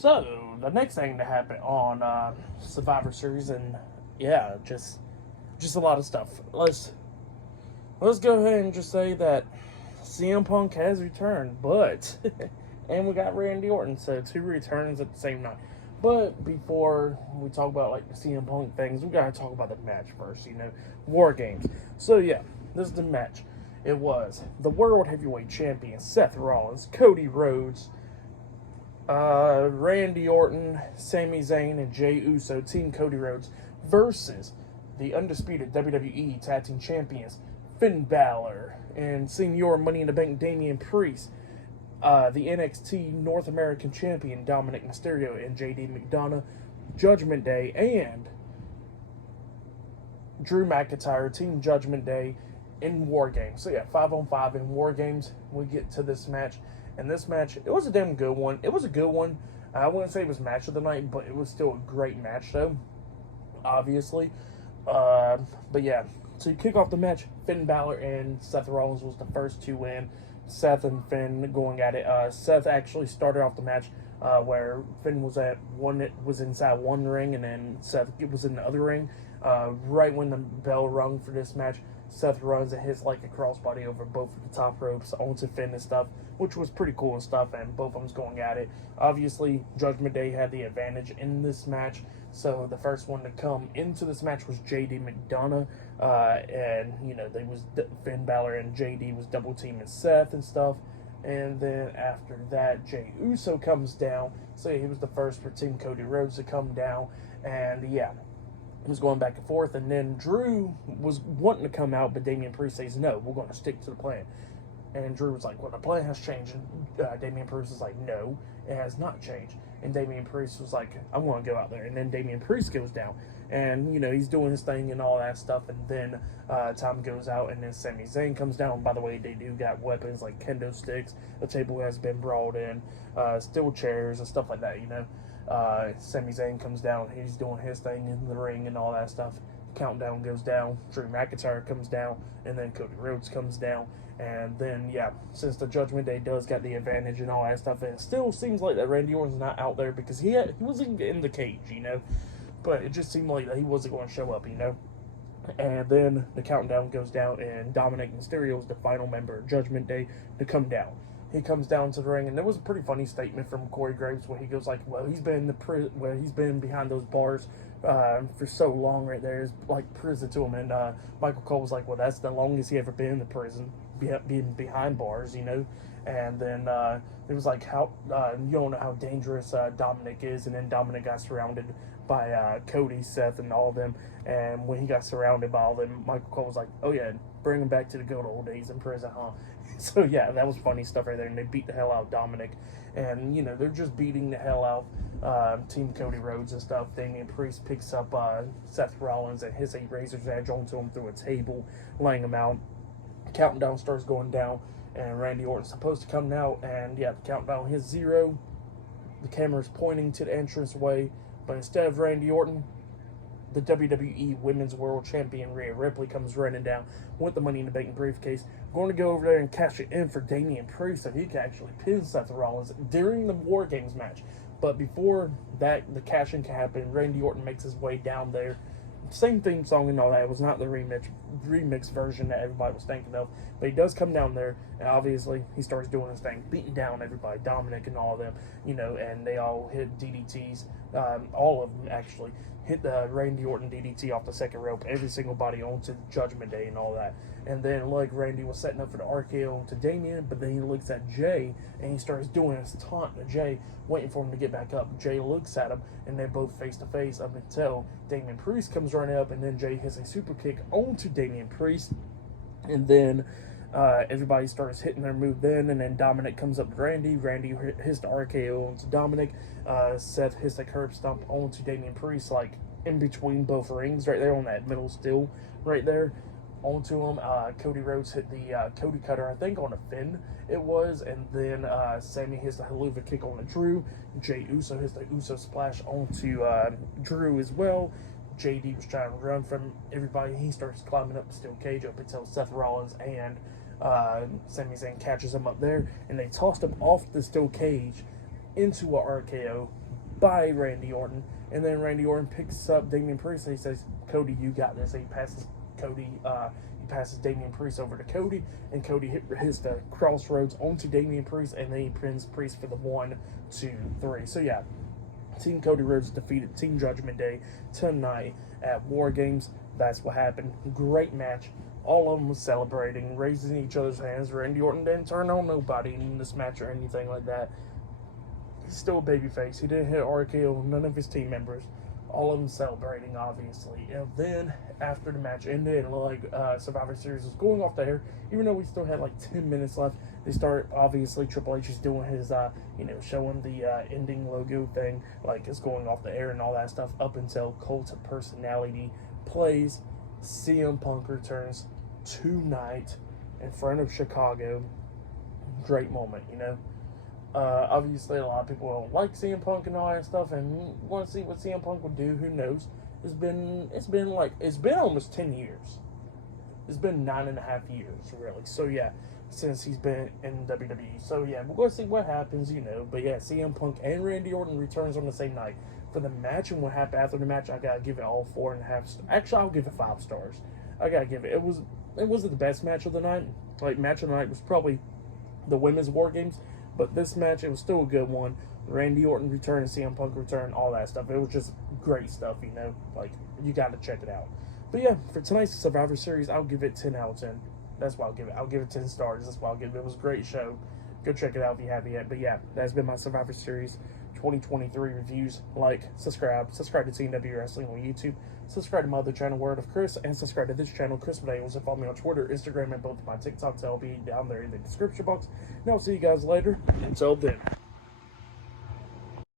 So, the next thing to happen on Survivor Series, and yeah, just a lot of stuff. Let's go ahead and just say that CM Punk has returned, but and we got Randy Orton, so two returns at the same night. But before we talk about like the CM Punk things, we gotta talk about the match first. War Games. So yeah, this is the match. It was the World Heavyweight Champion Seth Rollins, Cody Rhodes, Randy Orton, Sami Zayn, and Jey Uso, Team Cody Rhodes, versus the Undisputed WWE Tag Team Champions, Finn Bálor, and Senior Money in the Bank Damien Priest, the NXT North American Champion Dominik Mysterio and JD McDonagh, Judgment Day, and Drew McIntyre, Team Judgment Day, in War Games. So yeah, 5-on-5 in War Games. We get to this match. And this match, it was a damn good one. It was a good one. I wouldn't say it was match of the night, but it was still a great match, though. Obviously. But yeah, so you kick off the match. Finn Balor and Seth Rollins was the first to win. Seth and Finn going at it. Seth actually started off the match where Finn was inside one ring, and then Seth was in the other ring. Right when the bell rung for this match, Seth runs and hits like a crossbody over both of the top ropes onto Finn and stuff, which was pretty cool and stuff, and both of them's going at it. Obviously, Judgment Day had the advantage in this match, so the first one to come into this match was JD McDonagh, and, Finn Balor and JD was double teaming Seth and stuff, and then after that, Jey Uso comes down, so he was the first for Team Cody Rhodes to come down, and yeah, it was going back and forth, and then Drew was wanting to come out, but Damien Priest says, no, we're going to stick to the plan. And Drew was like, well, the plan has changed. And Damien Priest was like, no, it has not changed. And Damien Priest was like, I want to go out there. And then Damien Priest goes down. And, he's doing his thing and all that stuff. And then time goes out, and then Sami Zayn comes down. By the way, they do got weapons like kendo sticks. A table has been brought in. Steel chairs and stuff like that, Sami Zayn comes down. He's doing his thing in the ring and all that stuff. Countdown goes down. Drew McIntyre comes down. And then Cody Rhodes comes down. And then, yeah, since the Judgment Day does got the advantage and all that stuff, it still seems like that Randy Orton's not out there because he wasn't in the cage, But it just seemed like that he wasn't going to show up, And then the countdown goes down, and Dominik Mysterio is the final member of Judgment Day to come down. He comes down to the ring, and there was a pretty funny statement from Corey Graves where he goes like, "Well, he's been behind those bars for so long, right there. It's like prison to him." And Michael Cole was like, "Well, that's the longest he ever been in the prison, being behind bars, And then it was like, "How you don't know how dangerous Dominik is." And then Dominik got surrounded by Cody, Seth, and all of them. And when he got surrounded by all of them, Michael Cole was like, "Oh yeah, bring him back to the good old days in prison, huh?" So yeah, that was funny stuff right there. And they beat the hell out of Dominik, and they're just beating the hell out Team Cody Rhodes and stuff. Damien Priest picks up Seth Rollins and hits a razor's edge onto him through a table, laying him out. Countdown starts going down, and Randy Orton's supposed to come out, and yeah, the countdown hits 0. The camera's pointing to the entranceway, but instead of Randy Orton, the WWE Women's World Champion Rhea Ripley comes running down with the Money in the Bank briefcase, going to go over there and cash it in for Damien Priest so he can actually pin Seth Rollins during the War Games match. But before that, the cash-in can happen, Randy Orton makes his way down there. Same theme song and all that. It was not the remix version that everybody was thinking of. But he does come down there, and obviously he starts doing his thing, beating down everybody, Dominik and all of them, and they all hit DDTs. All of them, actually, hit the Randy Orton DDT off the second rope, every single body onto Judgment Day and all that. And then, like, Randy was setting up for the RKO to Damien, but then he looks at Jey, and he starts doing his taunt to Jey, waiting for him to get back up. Jey looks at him, and they're both face-to-face up until Damien Priest comes running up, and then Jey hits a super kick onto Damien Priest. And then everybody starts hitting their move then, and then Dominik comes up to Randy. Randy hits the RKO onto Dominik. Seth hits the curb stomp onto Damien Priest, like, in between both rings, right there on that middle still, right there. Onto him. Cody Rhodes hit the Cody Cutter, I think, on a Finn it was, and then Sami hits the Helluva Kick on the Drew. Jey Uso hits the Uso Splash onto Drew as well. JD was trying to run from everybody. He starts climbing up the steel cage up until Seth Rollins and Sami Zayn catches him up there, and they tossed him off the steel cage into a RKO by Randy Orton. And then Randy Orton picks up Damien Priest and he says, Cody, you got this. And he passes Damien Priest over to Cody, and Cody hits the crossroads onto Damien Priest, and then he pins Priest for the 1, 2, 3. So yeah, Team Cody Rhodes defeated Team Judgment Day tonight at War Games. That's what happened. Great match. All of them was celebrating, raising each other's hands. Randy Orton didn't turn on nobody in this match or anything like that. He's still a babyface. He didn't hit RKO none of his team members. All of them celebrating, obviously. And then, after the match ended, and like Survivor Series was going off the air, even though we still had like 10 minutes left, they start, obviously, Triple H is doing his, showing the ending logo thing, like it's going off the air and all that stuff, up until Cult of Personality plays. CM Punk returns tonight in front of Chicago. Great moment, Obviously, a lot of people don't like CM Punk and all that stuff, and want to see what CM Punk will do. Who knows? It's been almost 10 years. It's been 9.5 years, really. So yeah, since he's been in WWE. So yeah, we're gonna see what happens, But yeah, CM Punk and Randy Orton returns on the same night for the match, and what happened after the match, I gotta give it all 4.5. Actually, I'll give it 5 stars. I gotta give it. It wasn't the best match of the night. Like, match of the night was probably the women's War Games. But this match, it was still a good one. Randy Orton return, CM Punk return, all that stuff. It was just great stuff, Like, you got to check it out. But yeah, for tonight's Survivor Series, I'll give it 10 out of 10. That's what I'll give it. I'll give it 10 stars. That's what I'll give it. It was a great show. Go check it out if you haven't yet. But yeah, that's been my Survivor Series 2023 reviews. Like, subscribe to TNW Wrestling on YouTube. Subscribe to my other channel, Word of Chris, and subscribe to this channel, Chris Videos, and follow me on Twitter, Instagram, and both of my TikToks. I'll be down there in the description box. And I'll see you guys later. Until then.